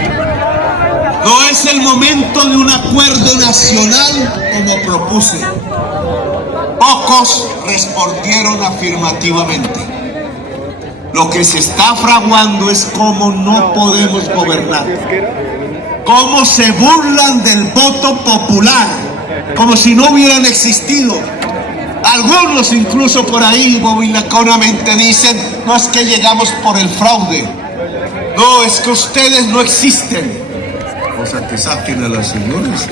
No es el momento de un acuerdo nacional como propuse. Pocos respondieron afirmativamente. Lo que se está fraguando es cómo no podemos gobernar. Cómo se burlan del voto popular, como si no hubieran existido. Algunos incluso por ahí bobilaconamente dicen, no es que llegamos por el fraude, no, es que ustedes no existen. O sea, que saquen a las señoras.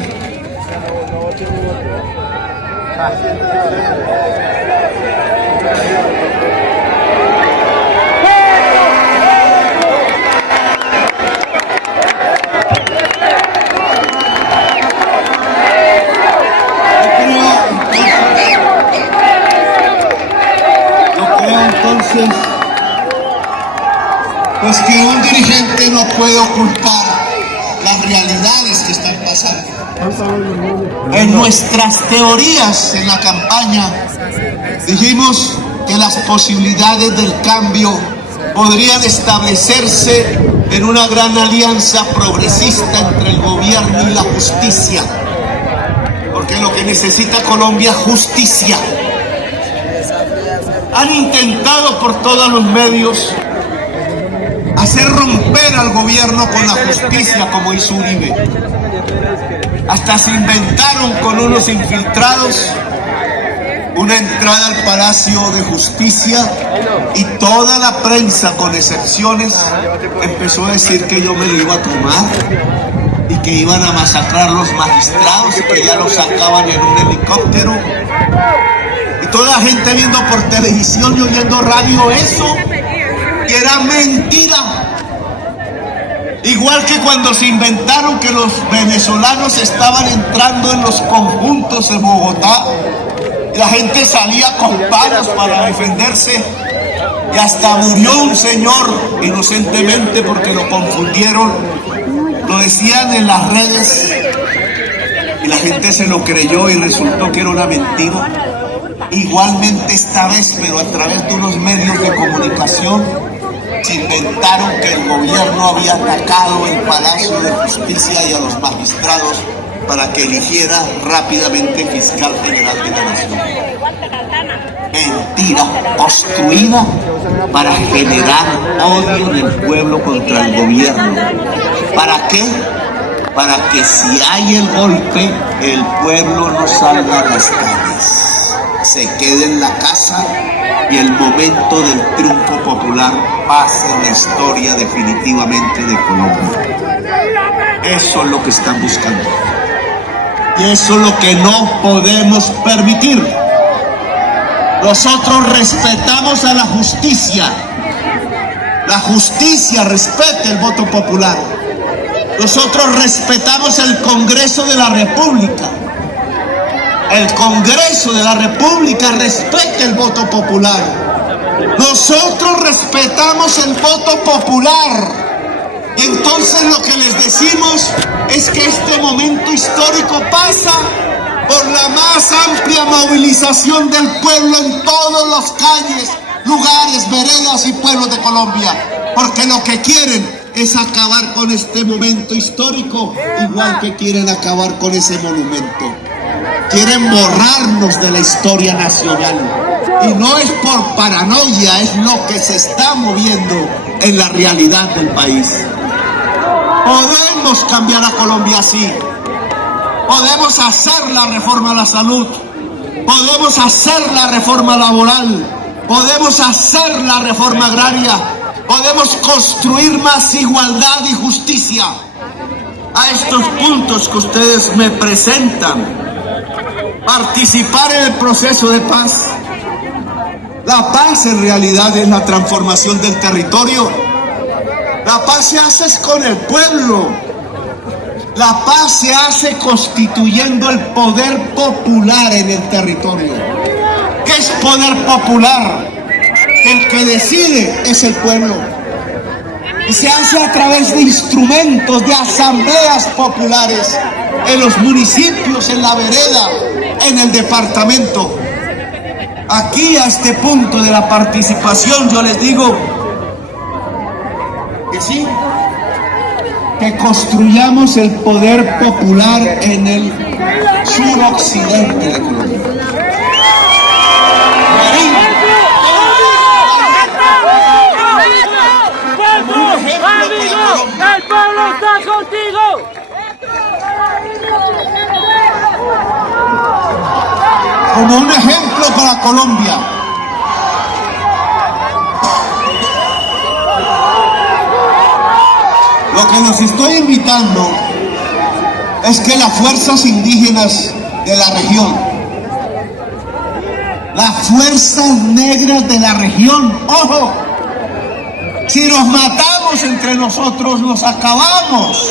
Entonces, pues que un dirigente no puede ocultar las realidades que están pasando. En nuestras teorías en la campaña dijimos que las posibilidades del cambio podrían establecerse en una gran alianza progresista entre el gobierno y la justicia, porque lo que necesita Colombia es justicia. Han intentado por todos los medios hacer romper al gobierno con la justicia, como hizo Uribe. Hasta se inventaron con unos infiltrados una entrada al Palacio de Justicia, y toda la prensa, con excepciones, empezó a decir que yo me lo iba a tomar y que iban a masacrar los magistrados y que ya los sacaban en un helicóptero. Y toda la gente viendo por televisión y oyendo radio eso, que era mentira. Igual que cuando se inventaron que los venezolanos estaban entrando en los conjuntos en Bogotá, y la gente salía con palos para defenderse, y hasta murió un señor inocentemente porque lo confundieron. Lo decían en las redes y la gente se lo creyó y resultó que era una mentira. Igualmente esta vez, pero a través de unos medios de comunicación, se inventaron que el gobierno había atacado el Palacio de Justicia y a los magistrados para que eligiera rápidamente fiscal general de la nación. Mentira construida para generar odio del pueblo contra el gobierno. ¿Para qué? Para que si hay el golpe, el pueblo no salga a las calles, se quede en la casa y el momento del triunfo popular pase en la historia definitivamente de Colombia. Eso es lo que están buscando. Y eso es lo que no podemos permitir. Nosotros respetamos a la justicia. La justicia respeta el voto popular. Nosotros respetamos el Congreso de la República. El Congreso de la República respeta el voto popular. Nosotros respetamos el voto popular. Entonces lo que les decimos es que este momento histórico pasa por la más amplia movilización del pueblo en todas las calles, lugares, veredas y pueblos de Colombia. Porque lo que quieren es acabar con este momento histórico, igual que quieren acabar con ese monumento. Quieren borrarnos de la historia nacional. Y no es por paranoia, es lo que se está moviendo en la realidad del país. Podemos cambiar a Colombia así. Podemos hacer la reforma a la salud. Podemos hacer la reforma laboral. Podemos hacer la reforma agraria. Podemos construir más igualdad y justicia. A estos puntos que ustedes me presentan, participar en el proceso de paz. La paz en realidad es la transformación del territorio. La paz se hace con el pueblo. La paz se hace constituyendo el poder popular en el territorio. ¿Qué es poder popular? El que decide es el pueblo. Y se hace a través de instrumentos, de asambleas populares, en los municipios, en la vereda, en el departamento. Aquí, a este punto de la participación, yo les digo que sí, que construyamos el poder popular en el suroccidente de Colombia. ¡El pueblo está contigo! Como un ejemplo para Colombia. Lo que nos estoy invitando es que las fuerzas indígenas de la región, las fuerzas negras de la región, ojo, si nos matamos entre nosotros, nos acabamos.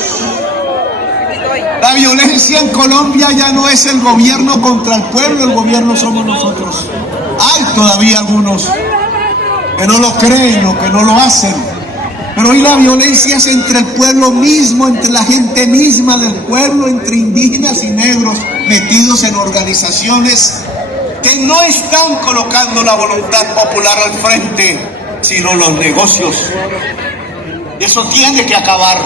La violencia en Colombia ya no es el gobierno contra el pueblo, el gobierno somos nosotros. Hay todavía algunos que no lo creen o que no lo hacen, pero hoy la violencia es entre el pueblo mismo, entre la gente misma del pueblo, entre indígenas y negros metidos en organizaciones que no están colocando la voluntad popular al frente, sino los negocios. Y eso tiene que acabar.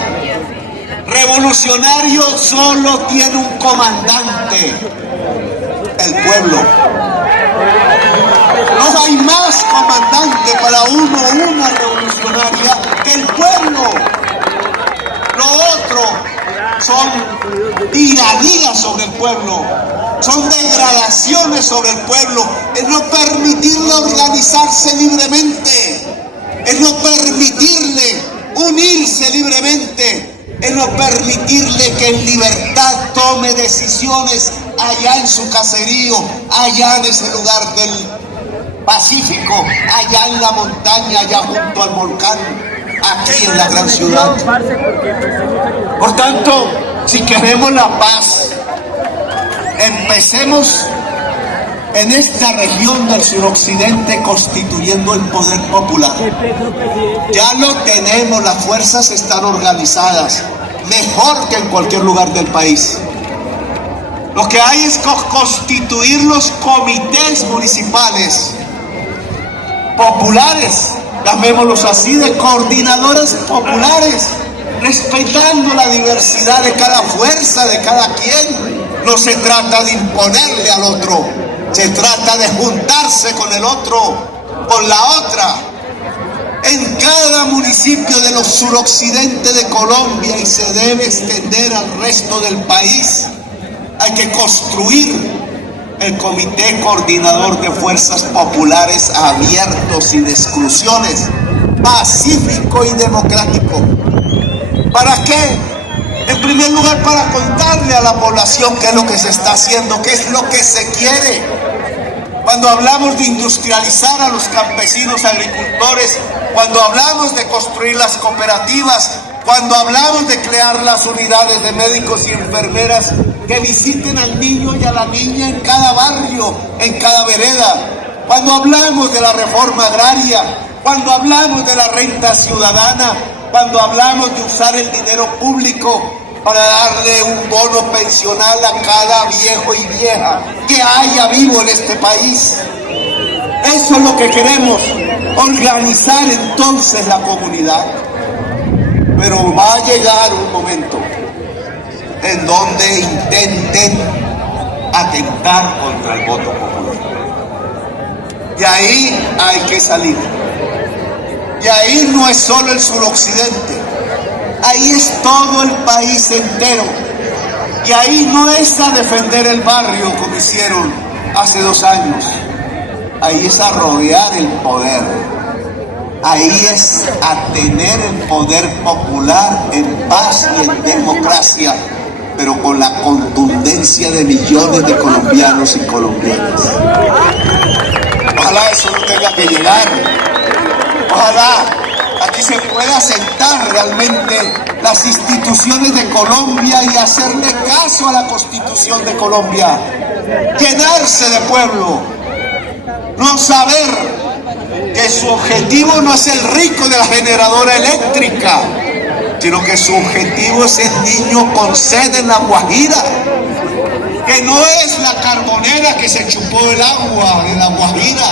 Revolucionario solo tiene un comandante, el pueblo. No hay más comandante para uno o una revolucionaria que el pueblo. Lo otro son tiranías sobre el pueblo, son degradaciones sobre el pueblo, es no permitirle organizarse libremente, es no permitirle unirse libremente, es no permitirle que en libertad tome decisiones allá en su caserío, allá en ese lugar del Pacífico, allá en la montaña, allá junto al volcán, aquí en la gran ciudad. Por tanto, si queremos la paz, empecemos en esta región del suroccidente constituyendo el poder popular. Ya lo tenemos, las fuerzas están organizadas, mejor que en cualquier lugar del país. Lo que hay es constituir los comités municipales populares, llamémoslos así, de coordinadores populares, respetando la diversidad de cada fuerza, de cada quien. No se trata de imponerle al otro, se trata de juntarse con el otro, con la otra. En cada municipio de los suroccidentes de Colombia, y se debe extender al resto del país, hay que construir el comité coordinador de fuerzas populares abierto, sin exclusiones, pacífico y democrático. ¿Para qué? En primer lugar, para contarle a la población qué es lo que se está haciendo, qué es lo que se quiere. Cuando hablamos de industrializar a los campesinos agricultores, cuando hablamos de construir las cooperativas, cuando hablamos de crear las unidades de médicos y enfermeras que visiten al niño y a la niña en cada barrio, en cada vereda, cuando hablamos de la reforma agraria, cuando hablamos de la renta ciudadana, cuando hablamos de usar el dinero público para darle un bono pensional a cada viejo y vieja que haya vivo en este país. Eso es lo que queremos, organizar entonces la comunidad. Pero va a llegar un momento en donde intenten atentar contra el voto popular. Y ahí hay que salir. Y ahí no es solo el suroccidente, ahí es todo el país entero. Y ahí no es a defender el barrio como hicieron hace 2 años, ahí es a rodear el poder, ahí es a tener el poder popular en paz y en democracia. pero con la contundencia de millones de colombianos y colombianas. Ojalá eso no tenga que llegar. Ojalá aquí se pueda sentar realmente las instituciones de Colombia y hacerle caso a la Constitución de Colombia. Llenarse de pueblo. No saber que su objetivo no es el rico de la generadora eléctrica, sino que su objetivo es el niño con sed en La Guajira, que no es la carbonera que se chupó el agua de La Guajira,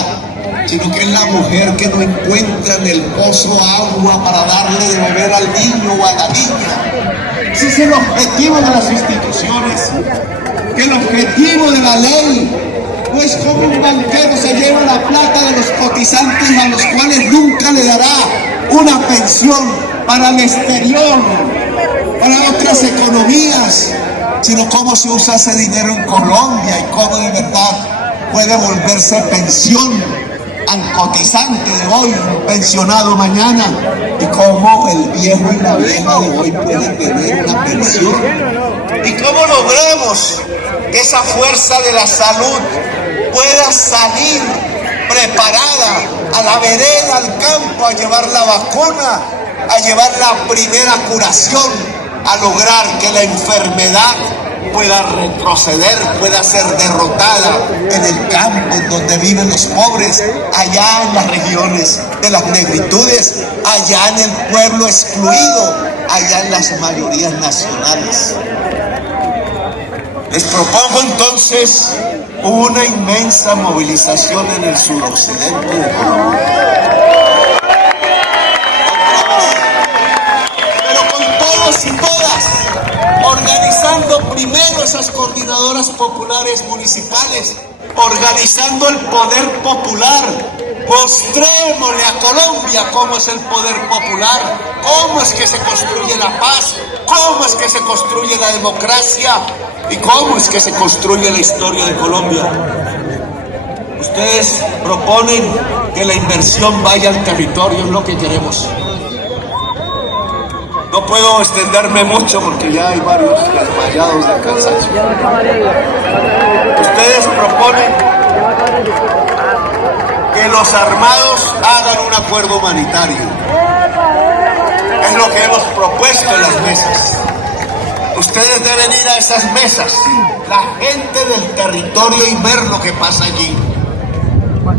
sino que es la mujer que no encuentra en el pozo agua para darle de beber al niño o a la niña. Ese es el objetivo de las instituciones, que el objetivo de la ley no es como un banquero se lleva la plata de los cotizantes a los cuales nunca le dará una pensión para el exterior, para otras economías, sino cómo se usa ese dinero en Colombia y cómo de verdad puede volverse pensión al cotizante de hoy, pensionado mañana, y cómo el viejo y la vieja de hoy pueden tener una pensión. Y cómo logramos que esa fuerza de la salud pueda salir preparada a la vereda, al campo, a llevar la vacuna, a llevar la primera curación, a lograr que la enfermedad pueda retroceder, pueda ser derrotada en el campo en donde viven los pobres, allá en las regiones de las negritudes, allá en el pueblo excluido, allá en las mayorías nacionales. Les propongo entonces una inmensa movilización en el suroccidente de Colombia. Pero con todos y todas, organizando primero esas coordinadoras populares municipales, organizando el poder popular. Mostrémosle a Colombia cómo es el poder popular, cómo es que se construye la paz, cómo es que se construye la democracia y cómo es que se construye la historia de Colombia. Ustedes proponen que la inversión vaya al territorio, es lo que queremos. No puedo extenderme mucho porque ya hay varios desmayados de cansancio. Ustedes proponen que los armados hagan un acuerdo humanitario. Es lo que hemos propuesto en las mesas. Ustedes deben ir a esas mesas, la gente del territorio, y ver lo que pasa allí.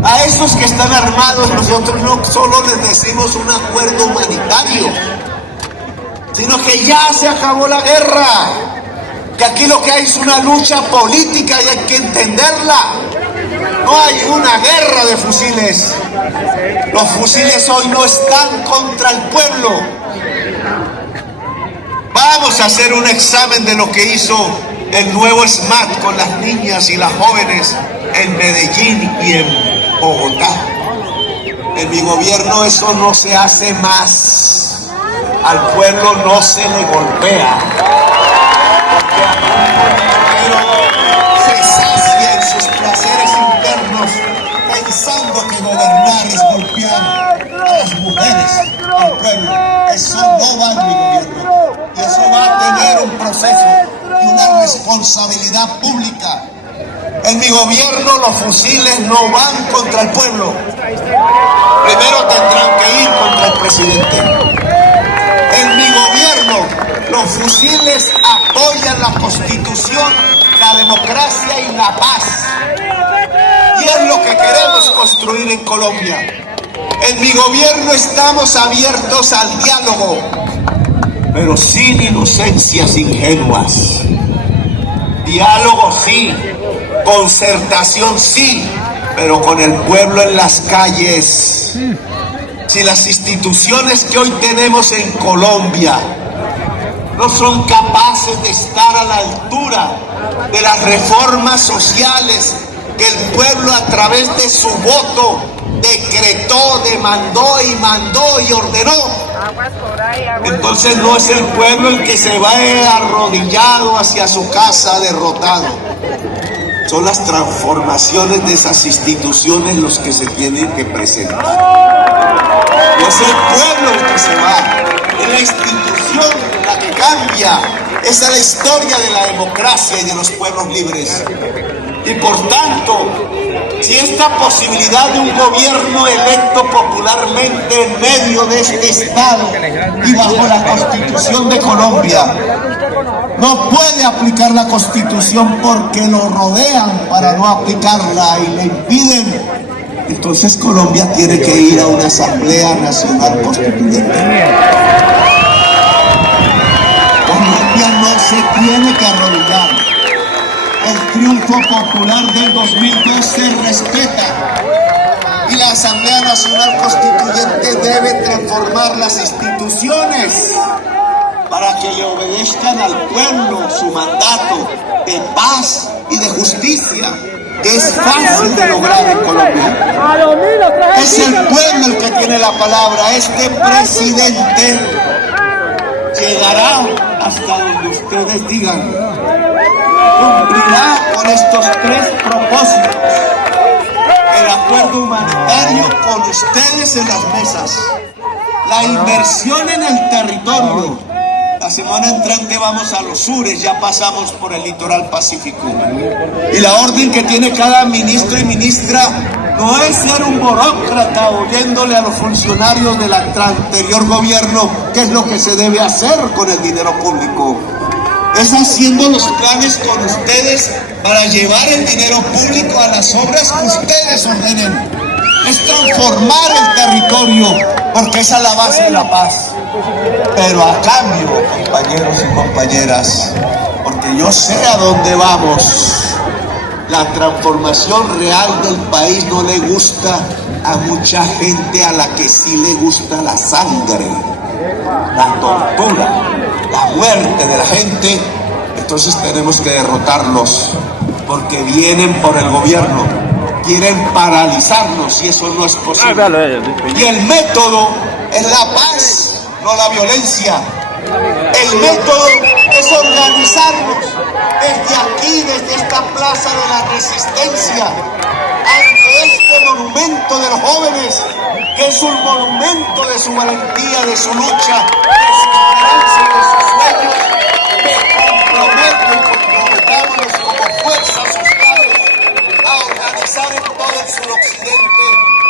A esos que están armados nosotros no solo les decimos un acuerdo humanitario, sino que ya se acabó la guerra, que aquí lo que hay es una lucha política y hay que entenderla. No hay una guerra de fusiles. Los fusiles hoy no están contra el pueblo. Vamos a hacer un examen de lo que hizo el nuevo SMAT con las niñas y las jóvenes en Medellín y en Bogotá. En mi gobierno eso no se hace más. Al pueblo no se le golpea. Se sacia en sus placeres internos pensando que gobernar es golpear a las mujeres, al pueblo. Eso no va en mi gobierno. Y eso va a tener un proceso y una responsabilidad pública. En mi gobierno los fusiles no van contra el pueblo. Primero tendrán que ir contra el presidente. En mi gobierno los fusiles apoyan la Constitución, la democracia y la paz. Y es lo que queremos construir en Colombia. En mi gobierno estamos abiertos al diálogo, pero sin inocencias ingenuas. Diálogo sí, concertación sí, pero con el pueblo en las calles. Si las instituciones que hoy tenemos en Colombia no son capaces de estar a la altura de las reformas sociales que el pueblo a través de su voto decretó, demandó y mandó y ordenó, entonces no es el pueblo el que se va arrodillado hacia su casa derrotado. Son las transformaciones de esas instituciones los que se tienen que presentar. No es el pueblo el que se va. Es la institución la que cambia. Esa es la historia de la democracia y de los pueblos libres. Y por tanto, si esta posibilidad de un gobierno electo popularmente en medio de este Estado y bajo la Constitución de Colombia no puede aplicar la Constitución porque lo rodean para no aplicarla y le impiden, entonces Colombia tiene que ir a una Asamblea Nacional Constituyente. Colombia no se tiene que arrodillar. El triunfo popular del 2002 se respeta y la Asamblea Nacional Constituyente debe transformar las instituciones para que le obedezcan al pueblo su mandato de paz y de justicia, que es fácil de lograr en Colombia. Es el pueblo el que tiene la palabra. Este presidente llegará hasta donde ustedes digan. Cumplirá con estos tres propósitos: el acuerdo humanitario con ustedes en las mesas, la inversión en el territorio. La semana entrante vamos a los sures, ya pasamos por el litoral pacífico. Y la orden que tiene cada ministro y ministra no es ser un burócrata oyéndole a los funcionarios del anterior gobierno qué es lo que se debe hacer con el dinero público. Es haciendo los planes con ustedes para llevar el dinero público a las obras que ustedes ordenen. Es transformar el territorio, porque esa es la base de la paz. Pero a cambio, compañeros y compañeras, porque yo sé a dónde vamos, la transformación real del país no le gusta a mucha gente a la que sí le gusta la sangre, la tortura, la muerte de la gente. Entonces tenemos que derrotarlos, porque vienen por el gobierno, quieren paralizarnos y eso no es posible. Y el método es la paz, no la violencia. El método es organizarnos desde aquí, desde esta plaza de la Resistencia, ante este monumento de los jóvenes, que es un monumento de su valentía, de su lucha, de su esperanza, de sus sueños. Comprometámonos como fuerzas sociales a organizar en todo el suroccidente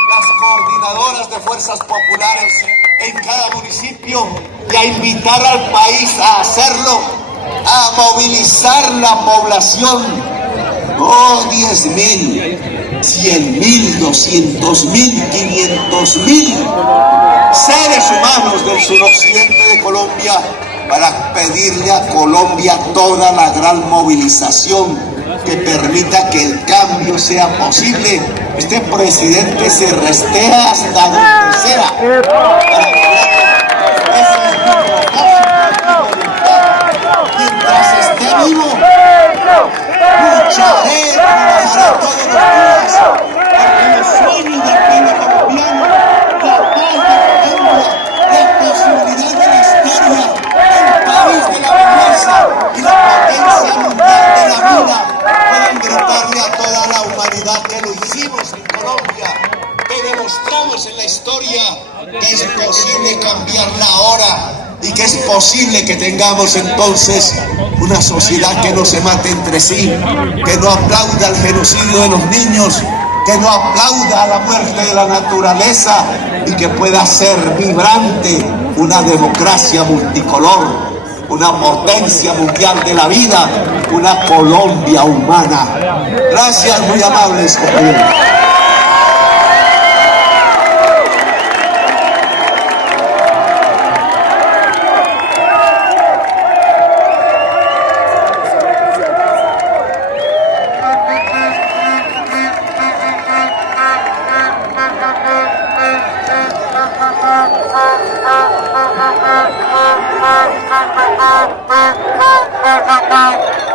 las coordinadoras de fuerzas populares en cada municipio y a invitar al país a hacerlo, a movilizar la población. No 10.000, 100.000, 200.000, 500.000 seres humanos del suroccidente de Colombia para pedirle a Colombia toda la gran movilización que permita que el cambio sea posible. Este presidente se restea hasta donde sea para lograr. Ese es mi propósito, mi voluntad. Mientras esté vivo, lucharé, trabajaré todos los días porque los sueños del pueblo colombiano, la paz de Colombia, la posibilidad de la historia, el país de la belleza y la potencia mundial de la vida, pueden gritarle a toda la humanidad que lo hicimos en Colombia, que demostramos en la historia que es posible cambiarla ahora y que es posible que tengamos entonces una sociedad que no se mate entre sí, que no aplauda el genocidio de los niños, que no aplauda la muerte de la naturaleza y que pueda ser vibrante una democracia multicolor, una potencia mundial de la vida, una Colombia humana. Gracias, muy amables compañeros. Thank you.